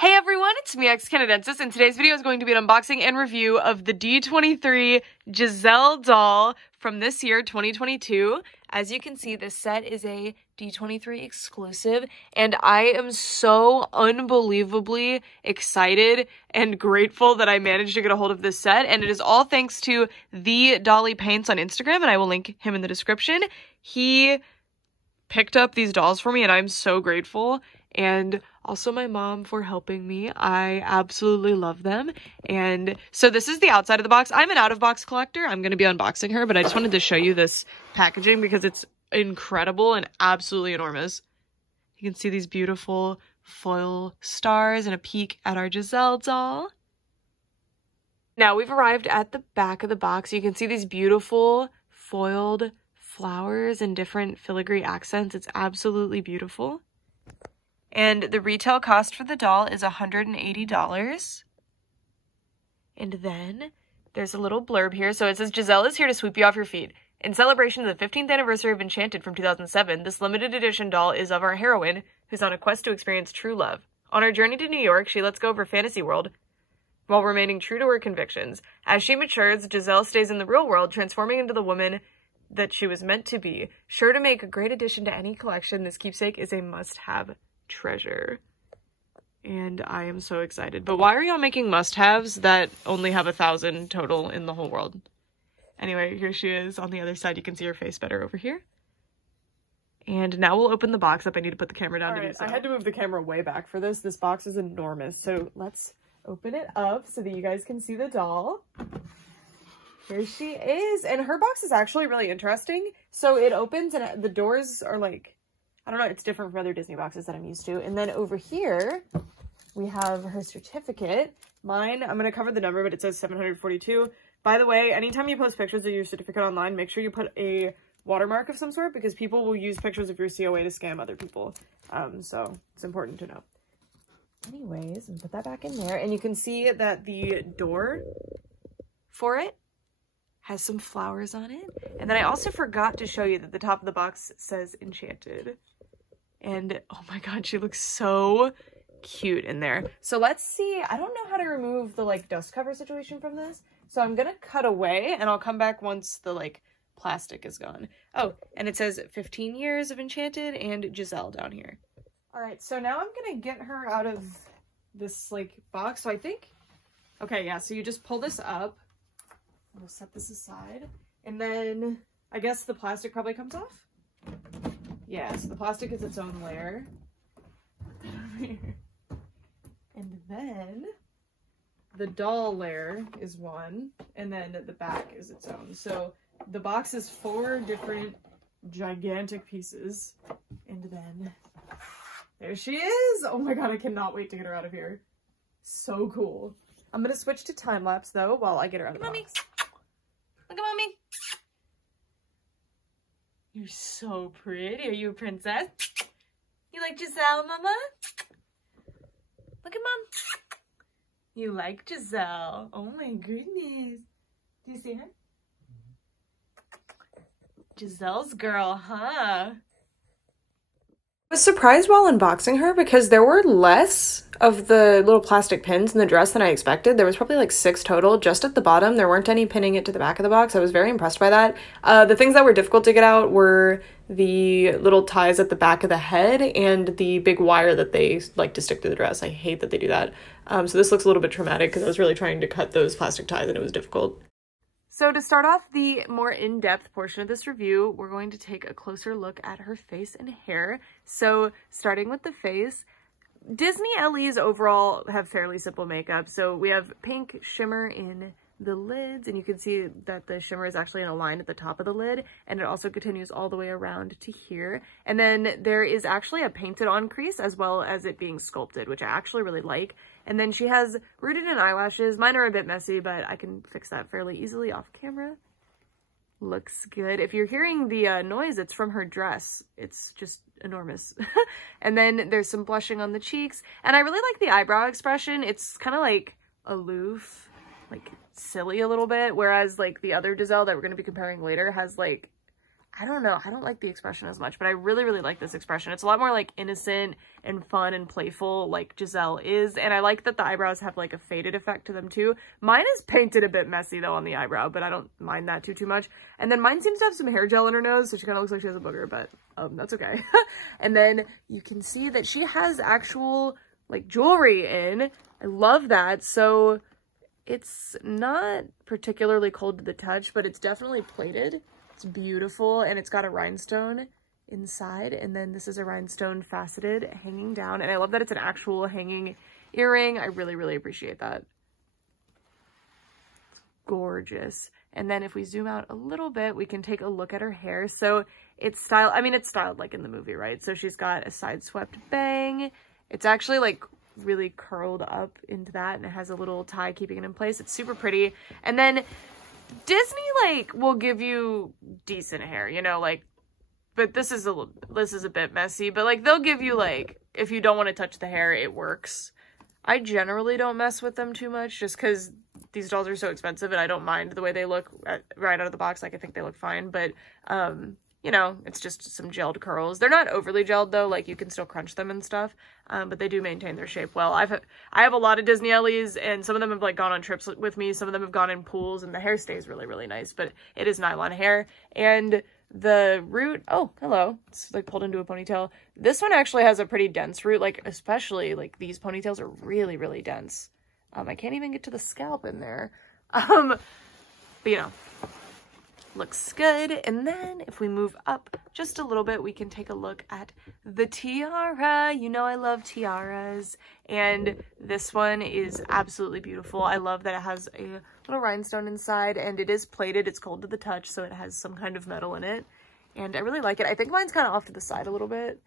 Hey everyone, it's me, X Canadensis, and today's video is going to be an unboxing and review of the D23 Giselle doll from this year, 2022. As you can see, this set is a D23 exclusive, and I am so unbelievably excited and grateful that I managed to get a hold of this set, and it is all thanks to The Dolly Paints on Instagram, and I will link him in the description. He picked up these dolls for me, and I'm so grateful. And also my mom for helping me. I absolutely love them. And so this is the outside of the box. I'm an out-of-box collector. I'm going to be unboxing her, but I just wanted to show you this packaging because it's incredible and absolutely enormous. You can see these beautiful foil stars and a peek at our Giselle doll. Now we've arrived at the back of the box. You can see these beautiful foiled flowers and different filigree accents. It's absolutely beautiful. And the retail cost for the doll is $180. And then there's a little blurb here. So it says, Giselle is here to sweep you off your feet. In celebration of the 15th anniversary of Enchanted from 2007, this limited edition doll is of our heroine, who's on a quest to experience true love. On her journey to New York, she lets go of her fantasy world while remaining true to her convictions. As she matures, Giselle stays in the real world, transforming into the woman that she was meant to be. Sure to make a great addition to any collection, this keepsake is a must-have treasure. And I am so excited. But why are y'all making must-haves that only have 1,000 total in the whole world? Anyway, here she is on the other side. You can see her face better over here. And now we'll open the box up. I need to put the camera down to do so. I had to move the camera way back for this. This box is enormous. So let's open it up so that you guys can see the doll. Here she is. And her box is actually really interesting. So it opens and the doors are like, I don't know, it's different from other Disney boxes that I'm used to. And then over here, we have her certificate. Mine, I'm going to cover the number, but it says 742. By the way, anytime you post pictures of your certificate online, make sure you put a watermark of some sort because people will use pictures of your COA to scam other people. So it's important to know. Anyways, and put that back in there. And you can see that the door for it has some flowers on it. And then I also forgot to show you that the top of the box says Enchanted. And oh my god, she looks so cute in there. So let's see. I don't know how to remove the like dust cover situation from this. So I'm gonna cut away and I'll come back once the like plastic is gone. Oh, and it says 15 years of Enchanted and Giselle down here. All right, so now I'm gonna get her out of this like box. So I think, okay, yeah, so you just pull this up. We'll set this aside. And then I guess the plastic probably comes off. Yeah, so the plastic is its own layer. And then the doll layer is one, and then the back is its own. So the box is 4 different gigantic pieces. And then there she is! Oh my god, I cannot wait to get her out of here. So cool. I'm gonna switch to time-lapse though while I get her out of the box. Look at mommy. You're so pretty. Are you a princess? You like Giselle, mama? Look at mom. You like Giselle. Oh my goodness. Do you see her? Giselle's girl, huh? I was surprised while unboxing her because there were less of the little plastic pins in the dress than I expected. There was probably like 6 total just at the bottom. There weren't any pinning it to the back of the box. I was very impressed by that. The things that were difficult to get out were the little ties at the back of the head and the big wire that they like to stick to the dress. I hate that they do that. So this looks a little bit traumatic because I was really trying to cut those plastic ties and it was difficult. So to start off the more in-depth portion of this review, we're going to take a closer look at her face and hair. So starting with the face, Disney LEs overall have fairly simple makeup. So we have pink shimmer in the lids, and you can see that the shimmer is actually in a line at the top of the lid, and it also continues all the way around to here. And then there is actually a painted on crease as well as it being sculpted, which I actually really like. And then she has rooted in eyelashes. Mine are a bit messy, but I can fix that fairly easily off camera. Looks good. If you're hearing the noise, it's from her dress. It's just enormous. And then there's some blushing on the cheeks. And I really like the eyebrow expression. It's kind of like aloof, like silly a little bit. Whereas like the other Giselle that we're going to be comparing later has like I don't know. I don't like the expression as much, but I really, really like this expression. It's a lot more like innocent and fun and playful like Giselle is. And I like that the eyebrows have like a faded effect to them too. Mine is painted a bit messy though on the eyebrow, but I don't mind that too much. And then mine seems to have some hair gel in her nose, so she kind of looks like she has a booger, but that's okay. And then you can see that she has actual like jewelry in. I love that. So it's not particularly cold to the touch, but it's definitely plated. It's beautiful, and it's got a rhinestone inside, and then this is a rhinestone faceted hanging down, and I love that it's an actual hanging earring. I really, really appreciate that. It's gorgeous. And then if we zoom out a little bit, we can take a look at her hair. So it's styled, I mean, it's styled like in the movie, right? So she's got a side swept bang. It's actually like really curled up into that, and it has a little tie keeping it in place. It's super pretty. And then Disney like will give you decent hair, you know, like, but this is a bit messy, but like they'll give you like, if you don't want to touch the hair, it works. I generally don't mess with them too much just because these dolls are so expensive, and I don't mind the way they look right out of the box. Like I think they look fine, but you know, it's just some gelled curls. They're not overly gelled though, like you can still crunch them and stuff, but they do maintain their shape well. I have a lot of Disney Ellies, and some of them have like gone on trips with me. Some of them have gone in pools, and the hair stays really, really nice, but it is nylon hair. And the root, oh, hello, it's like pulled into a ponytail. This one actually has a pretty dense root, like especially like these ponytails are really, really dense. I can't even get to the scalp in there. But you know, looks good. And then if we move up just a little bit, we can take a look at the tiara. You know I love tiaras, and this one is absolutely beautiful. I love that it has a little rhinestone inside, and it is plated. It's cold to the touch, so it has some kind of metal in it, and I really like it. I think mine's kind of off to the side a little bit.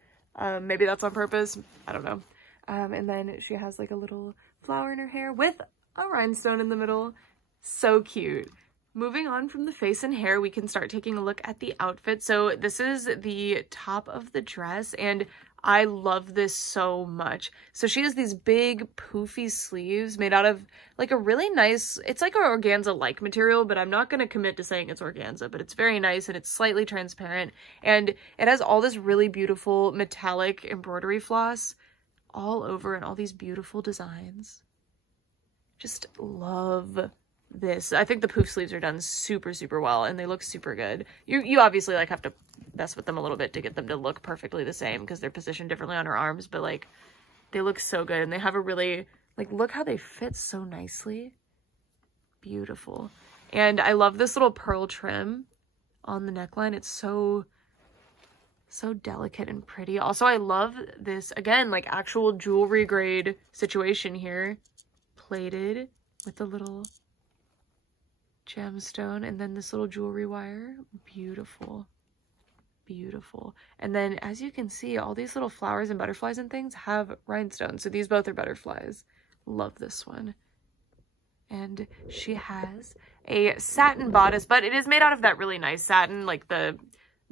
Maybe that's on purpose. I don't know. And then she has like a little flower in her hair with a rhinestone in the middle. So cute. Moving on from the face and hair, we can start taking a look at the outfit. So this is the top of the dress, and I love this so much. So she has these big poofy sleeves made out of like a really nice, it's like an organza-like material, but I'm not going to commit to saying it's organza, but it's very nice, and it's slightly transparent, and it has all this really beautiful metallic embroidery floss all over and all these beautiful designs. Just love this. I think the poof sleeves are done super, super well, and they look super good. You obviously like have to mess with them a little bit to get them to look perfectly the same because they're positioned differently on her arms, but like they look so good, and they have a really, like, look how they fit so nicely. Beautiful. And I love this little pearl trim on the neckline. It's so delicate and pretty. Also, I love this, again, like actual jewelry grade situation here, plated with a little gemstone, and then this little jewelry wire. Beautiful, beautiful. And then as you can see, all these little flowers and butterflies and things have rhinestones, so these both are butterflies. Love this one. And she has a satin bodice, but it is made out of that really nice satin, like the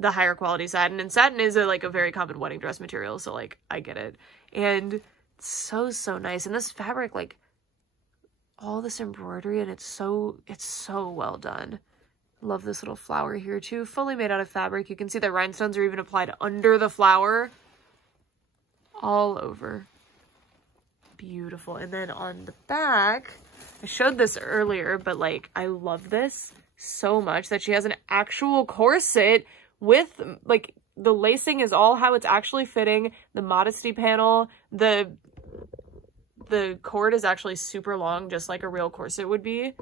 higher quality satin, and satin is a very common wedding dress material, so like I get it. And it's so nice, and this fabric, like all this embroidery, and it's so well done. Love this little flower here too, fully made out of fabric. You can see the rhinestones are even applied under the flower, all over. Beautiful. And then on the back, I showed this earlier, but like I love this so much that she has an actual corset with like the lacing is all how it's actually fitting. The modesty panel, the cord is actually super long, just like a real corset would be,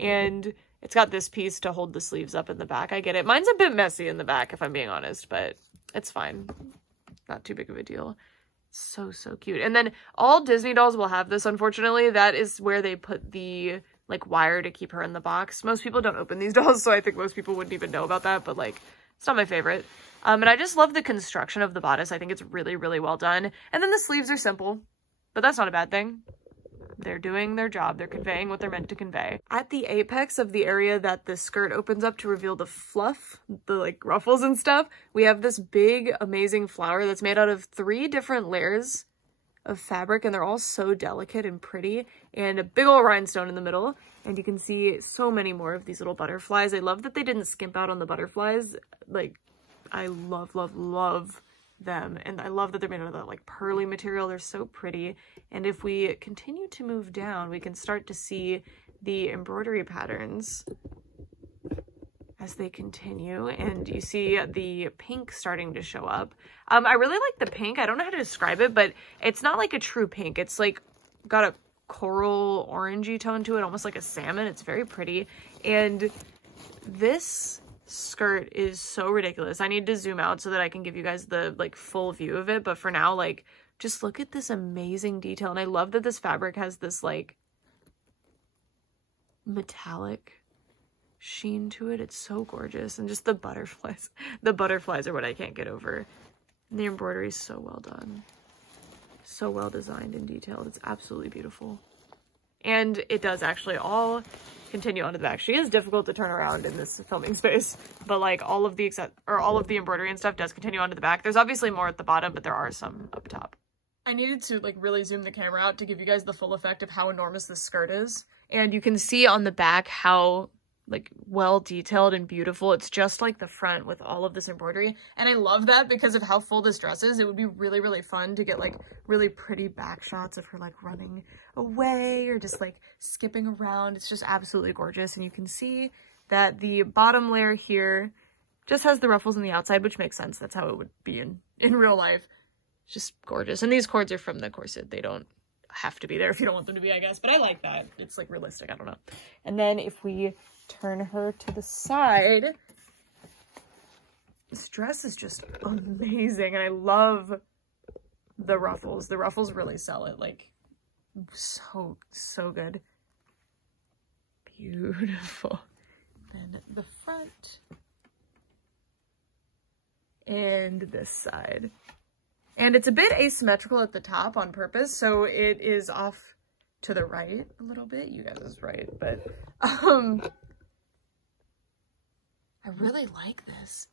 and it's got this piece to hold the sleeves up in the back. I get it. Mine's a bit messy in the back, if I'm being honest, but it's fine. Not too big of a deal. So cute. And then all Disney dolls will have this, unfortunately. That is where they put the like wire to keep her in the box. Most people don't open these dolls, so I think most people wouldn't even know about that, but like it's not my favorite. And I just love the construction of the bodice. I think it's really well done. And then the sleeves are simple, but that's not a bad thing. They're doing their job. They're conveying what they're meant to convey. At the apex of the area that the skirt opens up to reveal the fluff, the like ruffles and stuff, we have this big, amazing flower that's made out of 3 different layers of fabric, and they're all so delicate and pretty, and a big old rhinestone in the middle. And you can see so many more of these little butterflies. I love that they didn't skimp out on the butterflies. Like, I love, love, love them. And I love that they're made out of that like pearly material. They're so pretty. And if we continue to move down, we can start to see the embroidery patterns as they continue, and you see the pink starting to show up. I really like the pink. I don't know how to describe it, but it's not like a true pink. It's like got a coral orangey tone to it, almost like a salmon. It's very pretty. And this skirt is so ridiculous. I need to zoom out so that I can give you guys the like full view of it, but for now, like, just look at this amazing detail. And I love that this fabric has this like metallic sheen to it. It's so gorgeous. And just the butterflies are what I can't get over. And the embroidery is so well done, so well designed and detailed. It's absolutely beautiful. And it does actually all continue onto the back. She is difficult to turn around in this filming space, but like all of the embroidery and stuff does continue onto the back. There's obviously more at the bottom, but there are some up top. I needed to like really zoom the camera out to give you guys the full effect of how enormous this skirt is. And you can see on the back how like well detailed and beautiful. It's just like the front with all of this embroidery. And I love that because of how full this dress is. It would be really, really fun to get like really pretty back shots of her like running away or just like skipping around. It's just absolutely gorgeous. And you can see that the bottom layer here just has the ruffles on the outside, which makes sense. That's how it would be in real life. It's just gorgeous. And these cords are from the corset. They don't have to be there if you don't want them to be, I guess. But I like that. It's like realistic. I don't know. And then if we turn her to the side, this dress is just amazing. And I love the ruffles. The ruffles really sell it. Like, so good. Beautiful. Then the front. And this side. And it's a bit asymmetrical at the top on purpose, so it is off to the right a little bit. You guys is right, but I really like this.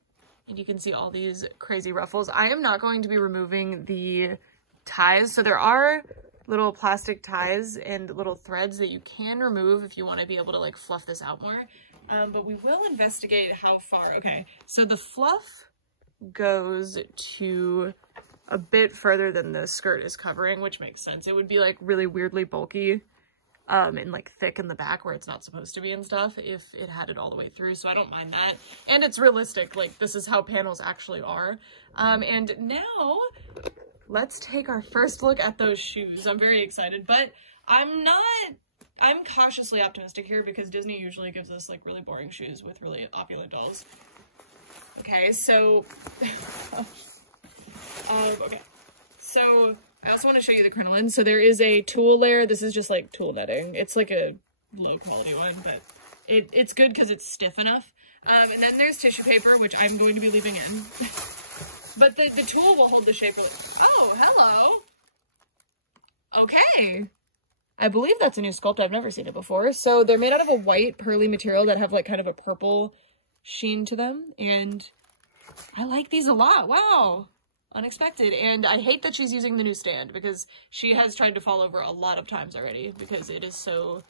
And you can see all these crazy ruffles. I am not going to be removing the ties. So there are little plastic ties and little threads that you can remove if you want to be able to like fluff this out more. But we will investigate how far. Okay, so the fluff goes to a bit further than the skirt is covering, which makes sense. It would be like really weirdly bulky and like thick in the back where it's not supposed to be and stuff if it had it all the way through, so I don't mind that. And it's realistic, like this is how panels actually are. And now let's take our first look at those shoes. I'm very excited, but I'm cautiously optimistic here because Disney usually gives us like really boring shoes with really opulent dolls. Okay, so okay, so I also want to show you the crinoline. So there is a tulle layer. This is just like tulle netting. It's like a low quality one, but it's good because it's stiff enough. And then there's tissue paper, which I'm going to be leaving in. But the tulle will hold the shape really. Oh, hello. Okay. I believe that's a new sculpt. I've never seen it before. So they're made out of a white pearly material that have like kind of a purple sheen to them. And I like these a lot. Wow. Unexpected. And I hate that she's using the new stand because she has tried to fall over a lot of times already because it is so,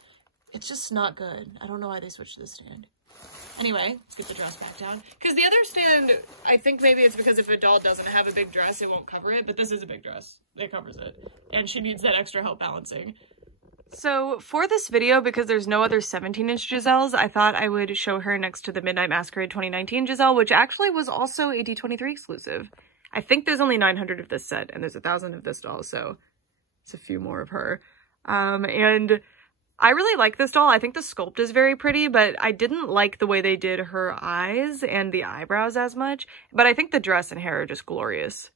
it's just not good. I don't know why they switched to the stand. Anyway, let's get the dress back down. Because the other stand, I think maybe it's because if a doll doesn't have a big dress, it won't cover it, but this is a big dress. It covers it. And she needs that extra help balancing. So for this video, because there's no other 17-inch Giselles, I thought I would show her next to the Midnight Masquerade 2019 Giselle, which actually was also a D23 exclusive. I think there's only 900 of this set, and there's 1,000 of this doll, so it's a few more of her. And I really like this doll. I think the sculpt is very pretty, but I didn't like the way they did her eyes and the eyebrows as much. But I think the dress and hair are just glorious.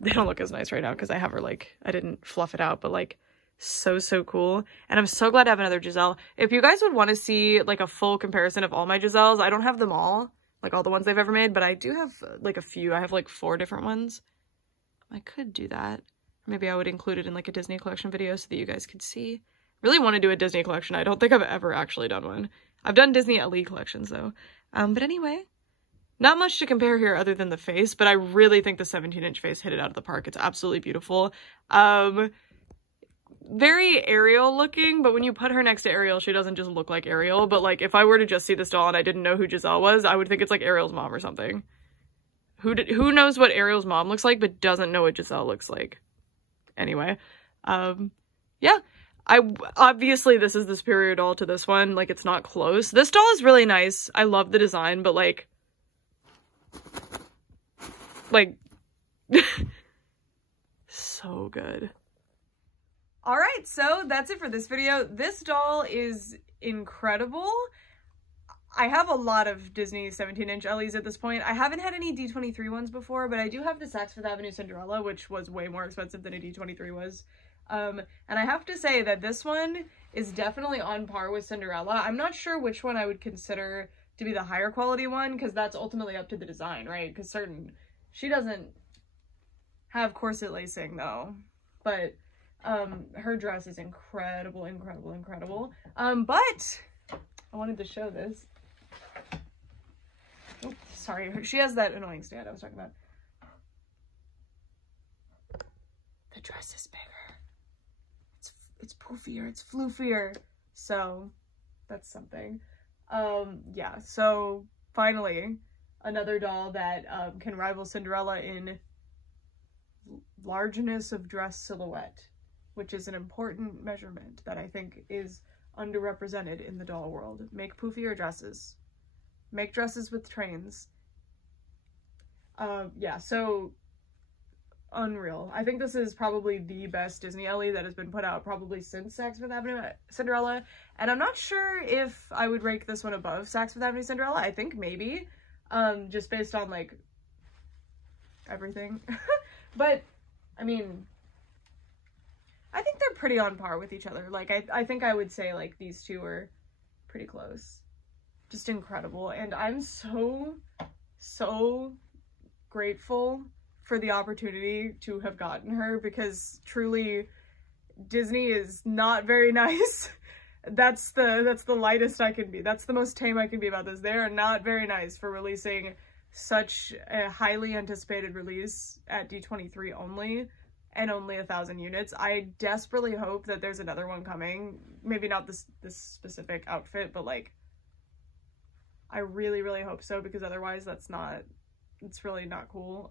They don't look as nice right now because I have her, like, I didn't fluff it out, but, like, so cool. And I'm so glad to have another Giselle. If you guys would want to see, like, a full comparison of all my Giselles, I don't have them all. Like all the ones they've ever made, but I do have like a few. I have like 4 different ones. I could do that. Maybe I would include it in like a Disney collection video so that you guys could see. Really want to do a Disney collection. I don't think I've ever actually done one. I've done Disney LE collections though. But anyway, not much to compare here other than the face, but I really think the 17-inch face hit it out of the park. It's absolutely beautiful. Very Ariel looking, but when you put her next to Ariel, she doesn't just look like Ariel. But like if I were to just see this doll and I didn't know who Giselle was, I would think it's like Ariel's mom or something. Who knows what Ariel's mom looks like, but doesn't know what Giselle looks like. Anyway, yeah. Obviously this is the superior doll to this one. Like, it's not close. This doll is really nice. I love the design, but like so good. All right, so that's it for this video. This doll is incredible. I have a lot of Disney 17-inch Ellies at this point. I haven't had any D23 ones before, but I do have the Saks Fifth Avenue Cinderella, which was way more expensive than a D23 was. And I have to say that this one is definitely on par with Cinderella. I'm not sure which one I would consider to be the higher quality one, because that's ultimately up to the design, right? Because she doesn't have corset lacing though, but her dress is incredible, incredible, incredible. But I wanted to show this. Oh, sorry, she has that annoying stand I was talking about. The dress is bigger. It's poofier, it's floofier. So that's something. Yeah, so finally another doll that can rival Cinderella in largeness of dress silhouette, which is an important measurement that I think is underrepresented in the doll world. Make poofier dresses. Make dresses with trains. Yeah, so unreal. I think this is probably the best Disney Ellie that has been put out probably since Saks Fifth Avenue Cinderella, and I'm not sure if I would rank this one above Saks Fifth Avenue Cinderella. I think maybe, just based on like everything. But I mean, I think they're pretty on par with each other. Like I think I would say like these two are pretty close. Just incredible, and I'm so grateful for the opportunity to have gotten her, because truly Disney is not very nice. That's the lightest I can be. That's the most tame I can be about this. They are not very nice for releasing such a highly anticipated release at D23 only, and only 1,000 units. I desperately hope that there's another one coming. Maybe not this specific outfit, but like I really, really hope so, because otherwise it's really not cool.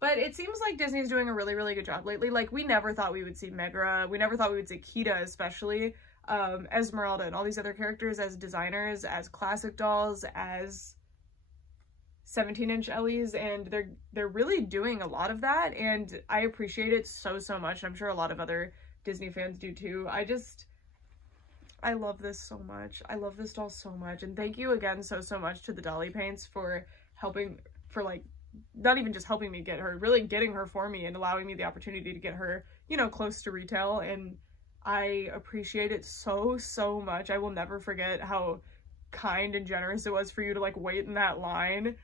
But it seems like Disney's doing a really, really good job lately. Like, we never thought we would see Megra. We never thought we would see Kida, especially, Esmeralda, and all these other characters as designers, as classic dolls, as 17-inch Ellies, and they're really doing a lot of that, and I appreciate it so much. I'm sure a lot of other Disney fans do too. I love this so much. I love this doll so much, and thank you again so much to the Dolly Paints for helping, for like not even just helping me get her, really getting her for me and allowing me the opportunity to get her, you know, close to retail. And I appreciate it so much. I will never forget how kind and generous it was for you to like wait in that line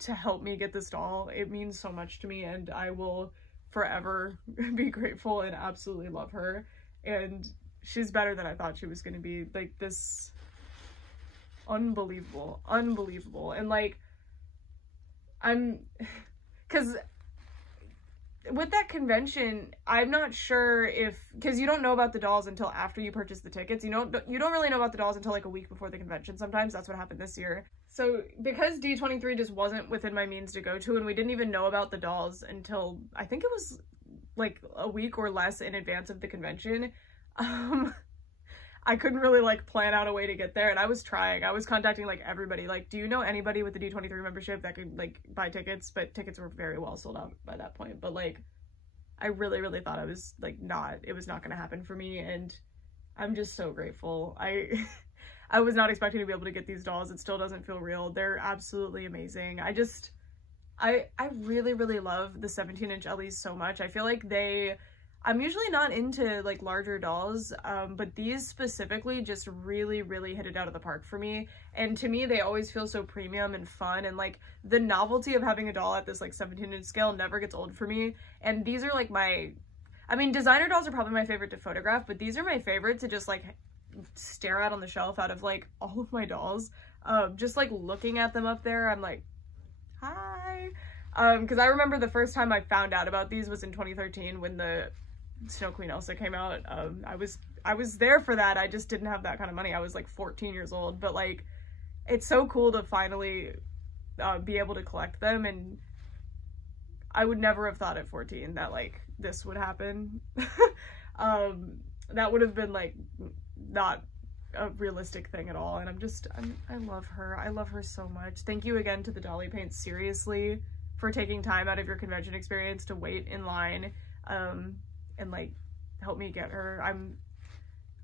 to help me get this doll. It means so much to me, and I will forever be grateful and absolutely love her. And she's better than I thought she was gonna be. Like, this unbelievable. And like, because with that convention, I'm not sure if, because you don't know about the dolls until after you purchase the tickets. You don't really know about the dolls until like a week before the convention sometimes. That's what happened this year. So because D23 just wasn't within my means to go to, and we didn't even know about the dolls until I think it was like a week or less in advance of the convention, I couldn't really like plan out a way to get there, and I was contacting like everybody, like, do you know anybody with the D23 membership that could like buy tickets? But tickets were very well sold out by that point. But like, I really thought it was not gonna happen for me, and I'm just so grateful. I was not expecting to be able to get these dolls. It still doesn't feel real. They're absolutely amazing. I really love the 17-inch Ellies so much. I feel like I'm usually not into like larger dolls, but these specifically just really hit it out of the park for me. And to me, they always feel so premium and fun, and like the novelty of having a doll at this like 17-inch scale never gets old for me. And these are like designer dolls are probably my favorite to photograph, but these are my favorite to just like stare at on the shelf out of like all of my dolls. Just like looking at them up there, I'm like, hi. Because I remember the first time I found out about these was in 2013 when the Snow Queen Elsa came out. I was there for that. I just didn't have that kind of money. I was like 14 years old, but like, it's so cool to finally be able to collect them. And I would never have thought at 14 that like this would happen. That would have been like not a realistic thing at all, and I love her. I love her so much. Thank you again to the Dolly Paints, seriously, for taking time out of your convention experience to wait in line and like help me get her.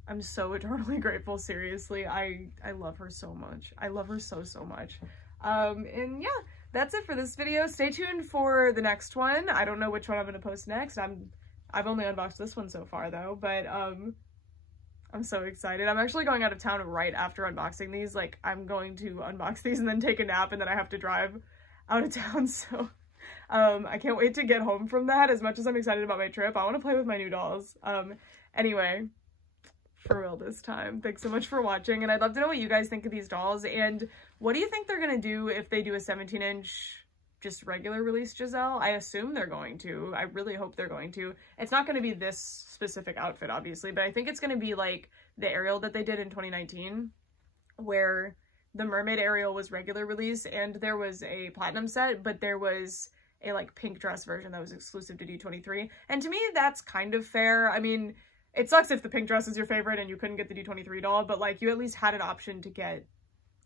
I'm so eternally grateful, seriously. I love her so much. I love her so much. And yeah, that's it for this video. Stay tuned for the next one. I don't know which one I'm gonna post next. I've only unboxed this one so far though, but I'm so excited. I'm actually going out of town right after unboxing these. Like, I'm going to unbox these and then take a nap, and then I have to drive out of town, so I can't wait to get home from that. As much as I'm excited about my trip, I want to play with my new dolls. Anyway, for real this time, thanks so much for watching, and I'd love to know what you guys think of these dolls, and what do you think they're gonna do if they do a 17-inch just regular release Giselle? I assume they're going to. I really hope they're going to. It's not going to be this specific outfit, obviously, but I think it's going to be like the Ariel that they did in 2019, where the mermaid Ariel was regular release and there was a platinum set, but there was a like pink dress version that was exclusive to D23. And to me, that's kind of fair. I mean, it sucks if the pink dress is your favorite and you couldn't get the D23 doll, but like you at least had an option to get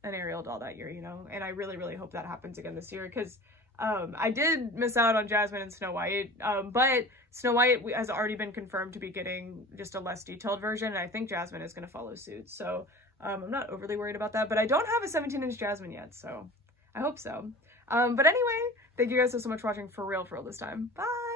an Ariel doll that year, you know? And I really hope that happens again this year, because I did miss out on Jasmine and Snow White, but Snow White has already been confirmed to be getting just a less detailed version, and I think Jasmine is going to follow suit, so I'm not overly worried about that, but I don't have a 17-inch Jasmine yet, so I hope so. But anyway, thank you guys so much for watching, for real this time. Bye!